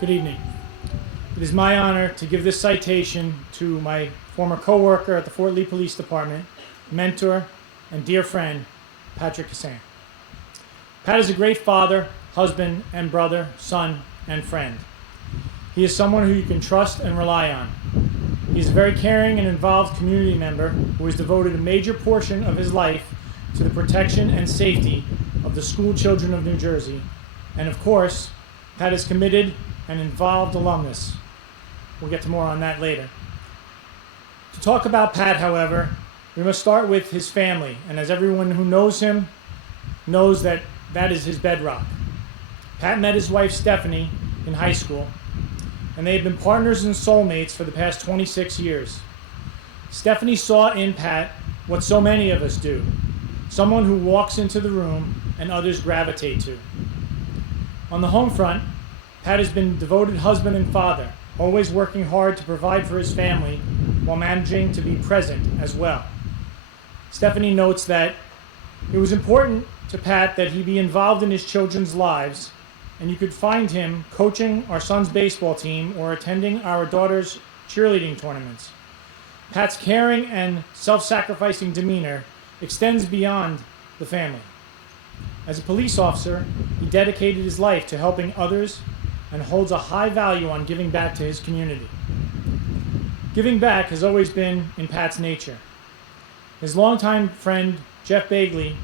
Good evening. It is my honor to give this citation to my former co-worker at the Fort Lee Police Department, mentor, and dear friend, Patrick Kissane. Pat is a great father, husband, and brother, son, and friend. He is someone who you can trust and rely on. He is a very caring and involved community member who has devoted a major portion of his life to the protection and safety of the school children of New Jersey. And of course, Pat is committed and involved alumnus. We'll get to more on that later. To talk about Pat, however, we must start with his family, and as everyone who knows him knows that that is his bedrock. Pat met his wife Stephanie in high school, and they have been partners and soulmates for the past 26 years. Stephanie saw in Pat what so many of us do, someone who walks into the room and others gravitate to. On the home front, Pat has been a devoted husband and father, always working hard to provide for his family while managing to be present as well. Stephanie notes that it was important to Pat that he be involved in his children's lives, and you could find him coaching our son's baseball team or attending our daughter's cheerleading tournaments. Pat's caring and self-sacrificing demeanor extends beyond the family. As a police officer, he dedicated his life to helping others and holds a high value on giving back to his community. Giving back has always been in Pat's nature. His longtime friend, Jeff Bagley,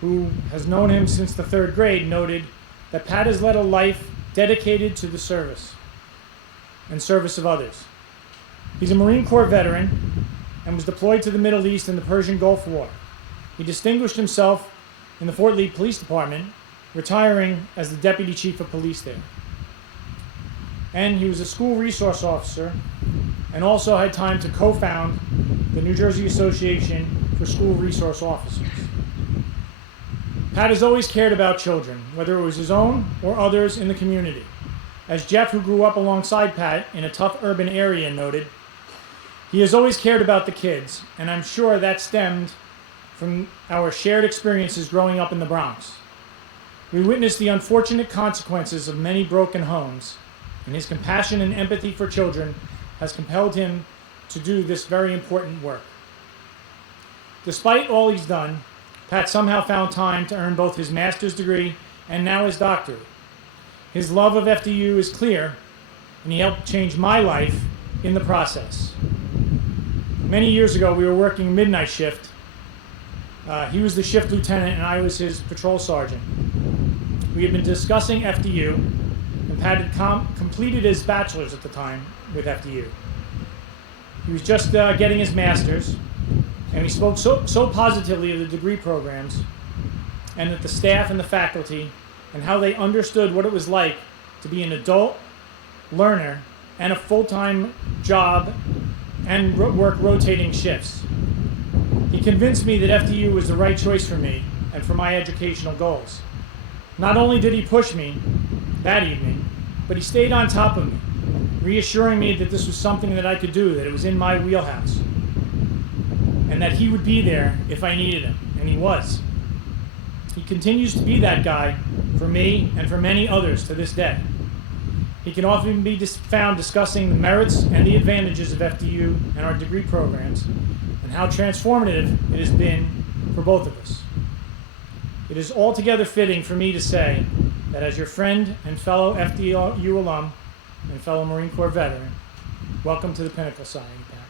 who has known him since the 3rd grade, noted that Pat has led a life dedicated to the service and service of others. He's a Marine Corps veteran and was deployed to the Middle East in the Persian Gulf War. He distinguished himself in the Fort Lee Police Department, retiring as the Deputy Chief of Police there. And he was a school resource officer and also had time to co-found the New Jersey Association for School Resource Officers. Pat has always cared about children, whether it was his own or others in the community. As Jeff, who grew up alongside Pat in a tough urban area, noted, he has always cared about the kids, and I'm sure that stemmed from our shared experiences growing up in the Bronx. We witnessed the unfortunate consequences of many broken homes, and his compassion and empathy for children has compelled him to do this very important work. Despite all he's done, Pat somehow found time to earn both his master's degree and now his doctorate. His love of FDU is clear, and he helped change my life in the process. Many years ago, we were working midnight shift. He was the shift lieutenant, and I was his patrol sergeant. We had been discussing FDU, and Pat had completed his bachelor's at the time with FDU. He was just getting his master's, and we spoke so positively of the degree programs and that the staff and the faculty and how they understood what it was like to be an adult learner and a full-time job and work rotating shifts. He convinced me that FDU was the right choice for me and for my educational goals. Not only did he push me that evening, but he stayed on top of me, reassuring me that this was something that I could do, that it was in my wheelhouse, and that he would be there if I needed him, and he was. He continues to be that guy for me and for many others to this day. He can often be found discussing the merits and the advantages of FDU and our degree programs, and how transformative it has been for both of us. It is altogether fitting for me to say that as your friend and fellow FDU alum and fellow Marine Corps veteran, welcome to the Pinnacle Society, Pat.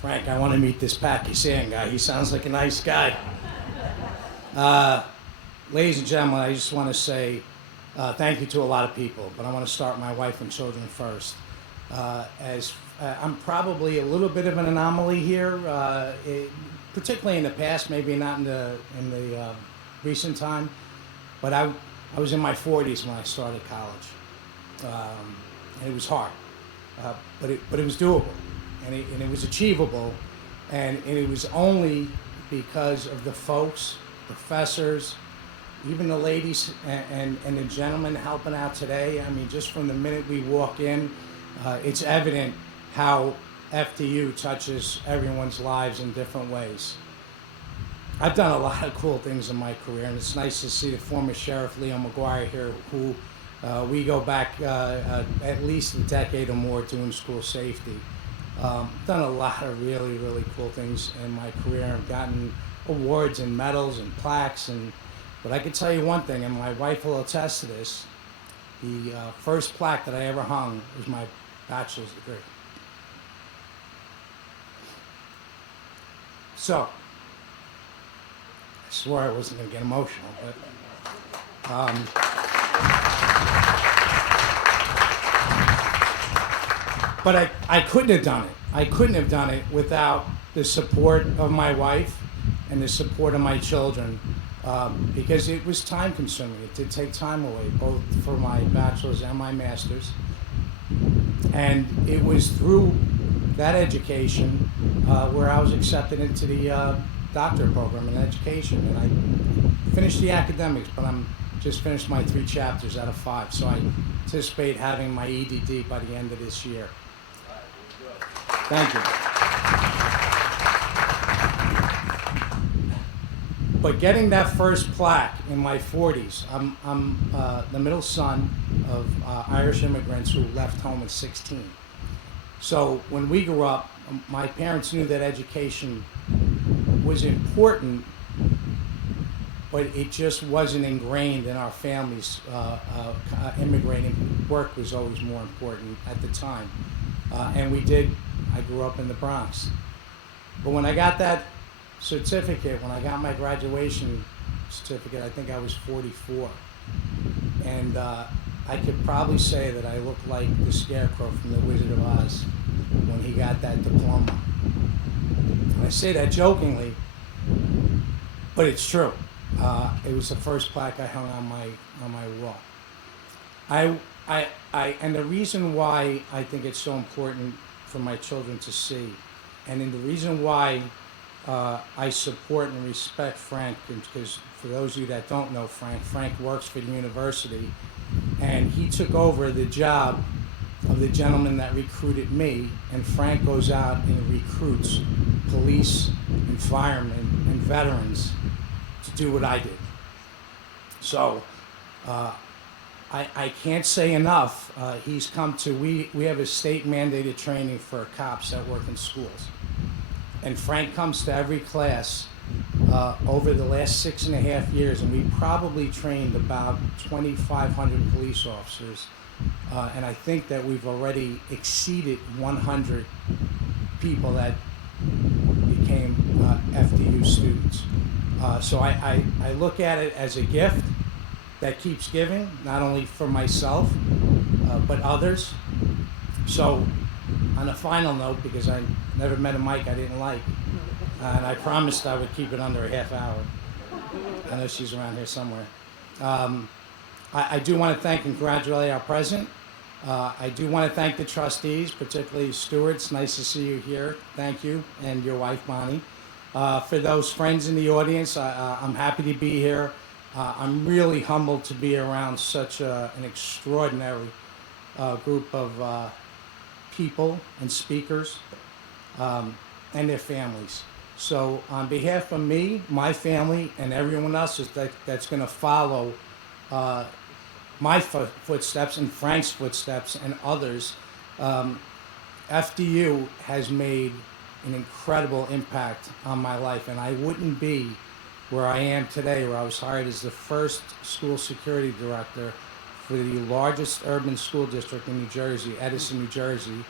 Frank, I want to meet this Pat Kissane guy. He sounds like a nice guy. Ladies and gentlemen, I just want to say thank you to a lot of people, but I want to start my wife and children first. I'm probably a little bit of an anomaly here, particularly in the past, maybe not in the recent time, but I was in my 40s when I started college, and it was hard, but it was doable. And it was achievable, and it was only because of the folks, professors, even the ladies and the gentlemen helping out today. I mean, just from the minute we walk in, it's evident how FDU touches everyone's lives in different ways. I've done a lot of cool things in my career, and it's nice to see the former Sheriff Leo McGuire here, who we go back at least a decade or more doing school safety. Done a lot of really, really cool things in my career. I've gotten awards and medals and plaques, but I can tell you one thing, and my wife will attest to this, the first plaque that I ever hung was my bachelor's degree. So, I swore I wasn't going to get emotional, but I couldn't have done it. I couldn't have done it without the support of my wife and the support of my children, because it was time consuming. It did take time away, both for my bachelor's and my master's. And it was through that education where I was accepted into the doctorate program in education. And I finished the academics, but I'm just finished my 3 chapters out of 5. So I anticipate having my EDD by the end of this year. Thank you. But getting that first plaque in my 40s, I'm the middle son of Irish immigrants who left home at 16. So when we grew up, my parents knew that education was important, but it just wasn't ingrained in our families. Immigrating work was always more important at the time. And I grew up in the Bronx. But when I got that certificate, when I got my graduation certificate, I think I was 44. And I could probably say that I looked like the Scarecrow from The Wizard of Oz when he got that diploma. And I say that jokingly, but it's true. It was the first plaque I hung on my wall. And the reason why I think it's so important for my children to see, and the reason why I support and respect Frank, because for those of you that don't know Frank works for the university, and he took over the job of the gentleman that recruited me, and Frank goes out and recruits police and firemen and veterans to do what I did. So I can't say enough. He's come to, we have a state mandated training for cops that work in schools. And Frank comes to every class over the last 6.5 years, and we probably trained about 2,500 police officers. And I think that we've already exceeded 100 people that became FDU students. So I look at it as a gift that keeps giving, not only for myself, but others. So on a final note, because I never met a mic I didn't like, and I promised I would keep it under a half hour. I know she's around here somewhere. I do want to thank and congratulate our president. I do want to thank the trustees, particularly Stuart. It's nice to see you here. Thank you, and your wife, Bonnie. For those friends in the audience, I'm happy to be here. I'm really humbled to be around such an extraordinary group of people and speakers and their families. So on behalf of me, my family, and everyone else that's going to follow my footsteps and Frank's footsteps and others, FDU has made an incredible impact on my life, and I wouldn't be where I am today, where I was hired as the first school security director for the largest urban school district in New Jersey, Edison, New Jersey,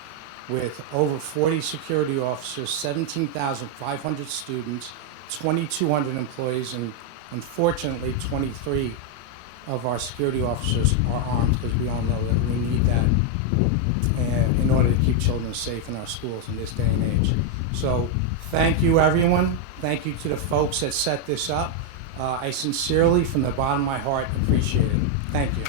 with over 40 security officers, 17,500 students, 2,200 employees, and unfortunately 23 of our security officers are armed, because we all know that we need that in order to keep children safe in our schools in this day and age. So thank you, everyone. Thank you to the folks that set this up. I sincerely, from the bottom of my heart, appreciate it. Thank you.